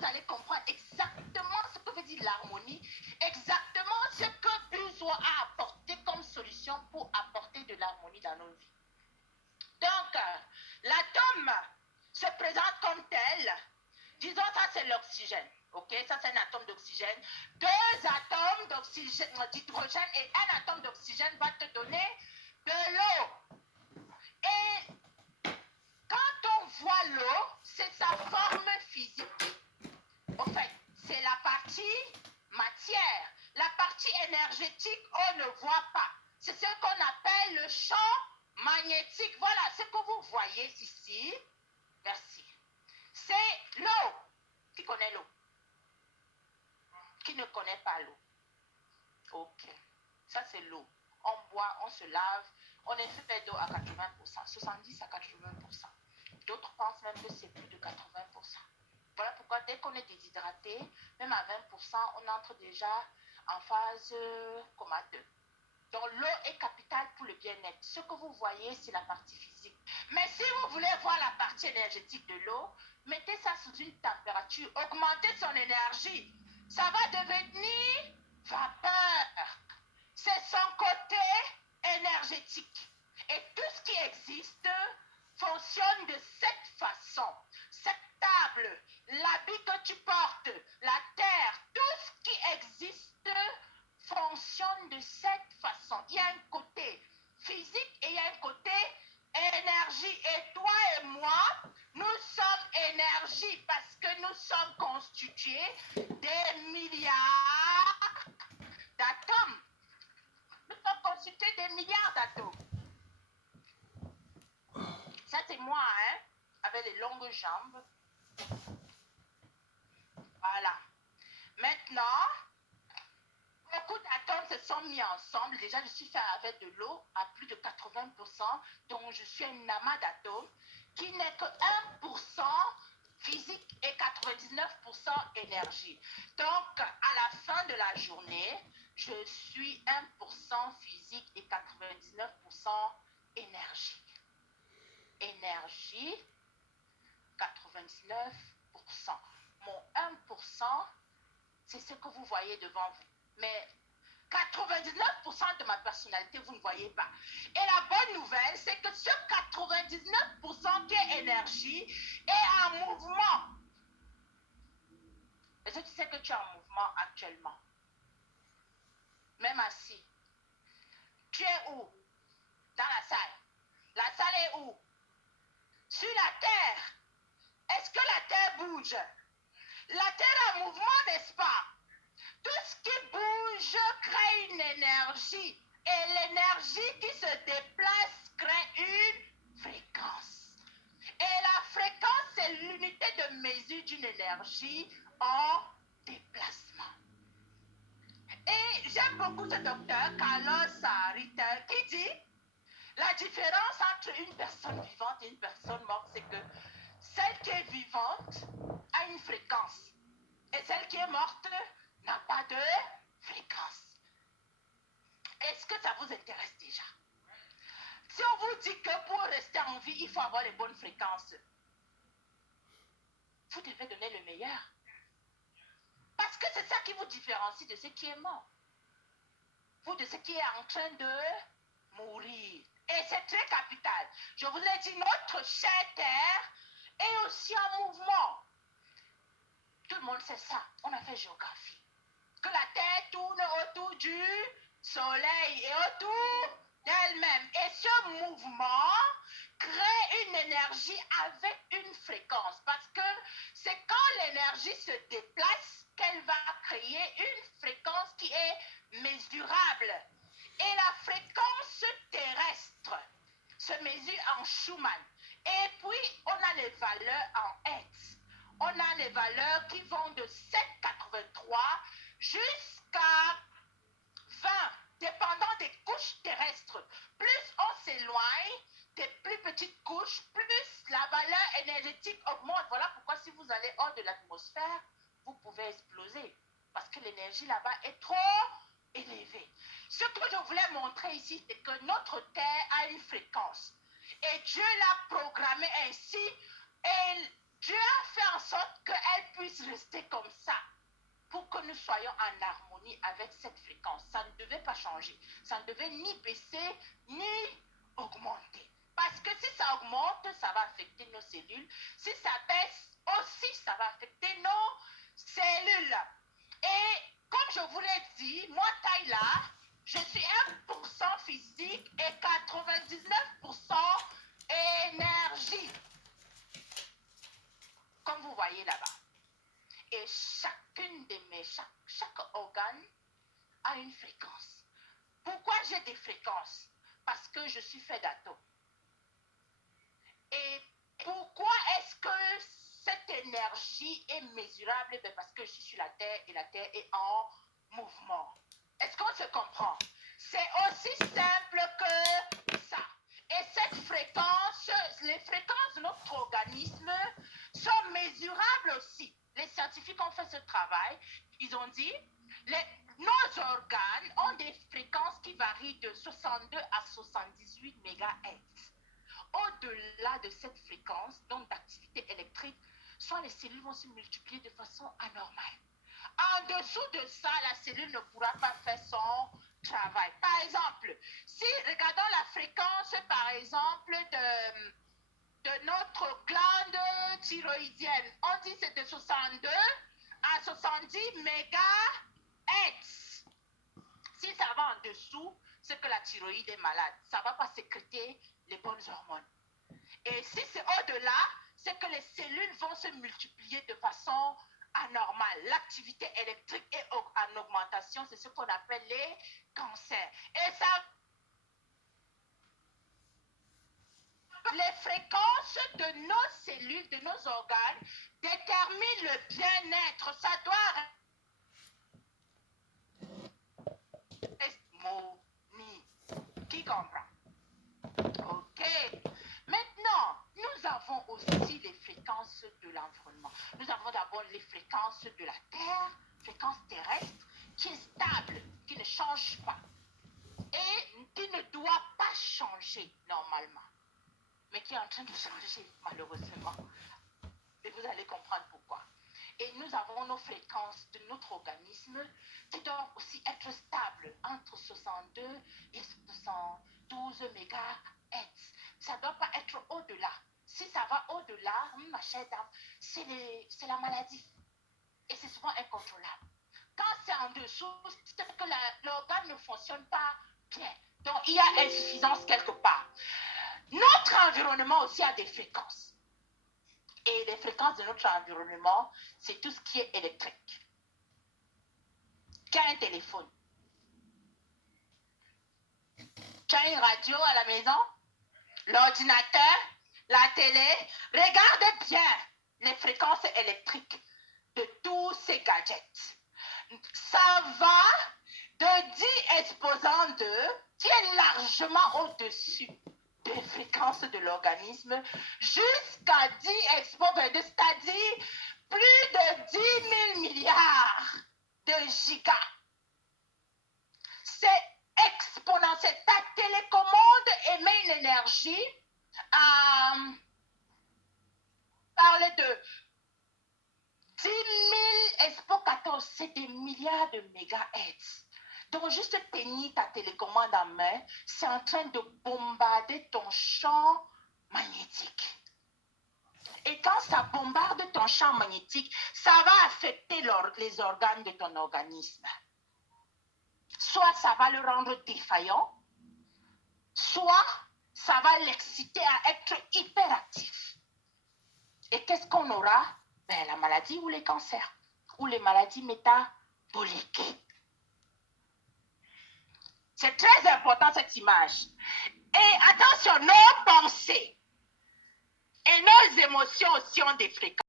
vous allez comprendre exactement ce que veut dire l'harmonie, exactement ce que Uzo a apporté comme solution pour apporter de l'harmonie dans nos vies. Donc, l'atome se présente comme tel. Disons, ça c'est l'oxygène. Ok, ça c'est un atome d'oxygène. Deux atomes d'hydrogène et un atome d'oxygène va te donner de l'eau. Et quand on voit l'eau, c'est sa forme physique. En fait, c'est la partie matière. La partie énergétique, on ne voit pas. C'est ce qu'on appelle le champ magnétique. Voilà ce que vous voyez ici. Merci. C'est l'eau. Qui connaît l'eau? Qui ne connaît pas l'eau? Ok. Ça, c'est l'eau. On boit, on se lave. On est fait d'eau à 80%, 70 à 80%. D'autres pensent même que c'est plus de 80%. Voilà pourquoi dès qu'on est déshydraté, même à 20%, on entre déjà en phase comateux. Donc l'eau est capitale pour le bien-être. Ce que vous voyez, c'est la partie physique. Mais si vous voulez voir la partie énergétique de l'eau, mettez ça sous une température, augmentez son énergie. Ça va devenir vapeur. C'est son côté énergétique. Et tout ce qui existe fonctionne de cette façon. Cette table, l'habit que tu portes, la terre, tout ce qui existe fonctionne de cette façon. Il y a un côté physique et il y a un côté énergie. Et toi et moi, nous sommes énergie parce que nous sommes constitués des milliards d'atomes. Nous sommes constitués des milliards d'atomes. Ça, c'est moi, hein, avec les longues jambes. Voilà. Maintenant, beaucoup d'atomes se sont mis ensemble. Déjà, je suis fait avec de l'eau à plus de 80%. Donc, je suis un amas d'atomes qui n'est que 1% physique et 99% énergie. Donc, à la fin de la journée, je suis 1% physique et 99% énergie. Énergie, 99%. Mon 1%, c'est ce que vous voyez devant vous. Mais 99% de ma personnalité, vous ne voyez pas. Et la bonne nouvelle, c'est que ce 99% qui est énergie est en mouvement. Est-ce que tu sais que tu es en mouvement actuellement? Même assis. Tu es où? Dans la salle. La salle est où? Sur la terre. Est-ce que la terre bouge? La terre est en mouvement, n'est-ce pas? Tout ce qui bouge crée une énergie. Et l'énergie qui se déplace crée une fréquence. Et la fréquence, c'est l'unité de mesure d'une énergie en déplacement. Et j'aime beaucoup ce docteur, Carlos Ritter, qui dit la différence entre une personne vivante et une personne morte, c'est que celle qui est vivante a une fréquence. Et celle qui est morte n'a pas de fréquence. Est-ce que ça vous intéresse déjà? Si on vous dit que pour rester en vie, il faut avoir les bonnes fréquences, vous devez donner le meilleur. Parce que c'est ça qui vous différencie de ce qui est mort. Ou de ce qui est en train de mourir. Et c'est très capital. Je vous ai dit, notre chère terre est aussi en mouvement. Tout le monde sait ça. On a fait géographie. Que la terre tourne autour du soleil et autour d'elle-même. Et ce mouvement crée une énergie avec une fréquence. Parce que c'est quand l'énergie se déplace qu'elle va créer une fréquence qui est mesurable. Et la fréquence terrestre se mesure en Schumann. Et puis, on a les valeurs en Hertz. On a les valeurs qui vont de 7,83 jusqu'à 20, dépendant des couches terrestres. Plus on s'éloigne des plus petites couches, plus la valeur énergétique augmente. Voilà pourquoi si vous allez hors de l'atmosphère, vous pouvez exploser. Parce que l'énergie là-bas est trop élevée. Ce que je voulais montrer ici, c'est que notre Terre a une fréquence. Et Dieu l'a programmée ainsi. Et Dieu a fait en sorte qu'elle puisse rester comme ça pour que nous soyons en harmonie avec cette fréquence. Ça ne devait pas changer. Ça ne devait ni baisser ni augmenter. Parce que si ça augmente, ça va affecter nos cellules. Si ça baisse aussi, ça va affecter nos cellules. Et comme je vous l'ai dit, moi, Taïla, je suis 1% physique et 99% énergie. Comme vous voyez là-bas. Et chacune de chaque organe a une fréquence. Pourquoi j'ai des fréquences? Parce que je suis fait d'atomes. Et pourquoi est-ce que cette énergie est mesurable? Parce que je suis sur la Terre et la Terre est en mouvement. Est-ce qu'on se comprend? C'est aussi simple que ça. Et cette fréquence, les fréquences de notre organisme sont mesurables aussi. Les scientifiques ont fait ce travail. Ils ont dit, nos organes ont des fréquences qui varient de 62 à 78 MHz. Au-delà de cette fréquence, donc d'activité électrique, soit les cellules vont se multiplier de façon anormale. En dessous de ça, la cellule ne pourra pas faire son travail. Par exemple, si regardons la fréquence, par exemple, de notre glande thyroïdienne, on dit que c'est de 62 à 70 MHz. Si ça va en dessous, c'est que la thyroïde est malade. Ça ne va pas sécréter les bonnes hormones. Et si c'est au-delà, c'est que les cellules vont se multiplier de façon anormale. L'activité électrique est en augmentation, c'est ce qu'on appelle les cancers. Et ça, les fréquences de nos cellules, de nos organes, déterminent le bien-être. Ça doit qui comprend? Ok. Maintenant, nous avons aussi les fréquences de l'environnement. Nous avons d'abord les fréquences de la Terre, fréquence terrestre, qui est stable, qui ne change pas et qui ne doit pas changer normalement, mais qui est en train de changer malheureusement. Et vous allez comprendre pourquoi. Et nous avons nos fréquences de notre organisme qui doivent aussi être stables entre 62 et 72 MHz. Ça ne doit pas être au-delà. Si ça va au-delà, ma chère dame, c'est la maladie. Et c'est souvent incontrôlable. Quand c'est en dessous, c'est que l'organe ne fonctionne pas bien. Donc, il y a insuffisance quelque part. Notre environnement aussi a des fréquences. Et les fréquences de notre environnement, c'est tout ce qui est électrique. Tu as un téléphone. Tu as une radio à la maison, l'ordinateur, la télé. Regarde bien les fréquences électriques de tous ces gadgets. Ça va de 10 exposants 2, qui est largement au-dessus des fréquences de l'organisme, jusqu'à 10 exposants 22, c'est-à-dire plus de 10 000 milliards de gigas. C'est exponentiel. Ta télécommande émet une énergie à parler de 10 000 expo 14, c'est des milliards de mégahertz. Donc, juste tenir ta télécommande en main, c'est en train de bombarder ton champ magnétique. Et quand ça bombarde ton champ magnétique, ça va affecter les organes de ton organisme. Soit ça va le rendre défaillant, soit ça va l'exciter à être hyperactif. Et qu'est-ce qu'on aura? Ben, la maladie ou les cancers, ou les maladies métaboliques. C'est très important cette image. Et attention, nos pensées et nos émotions aussi ont des fréquences.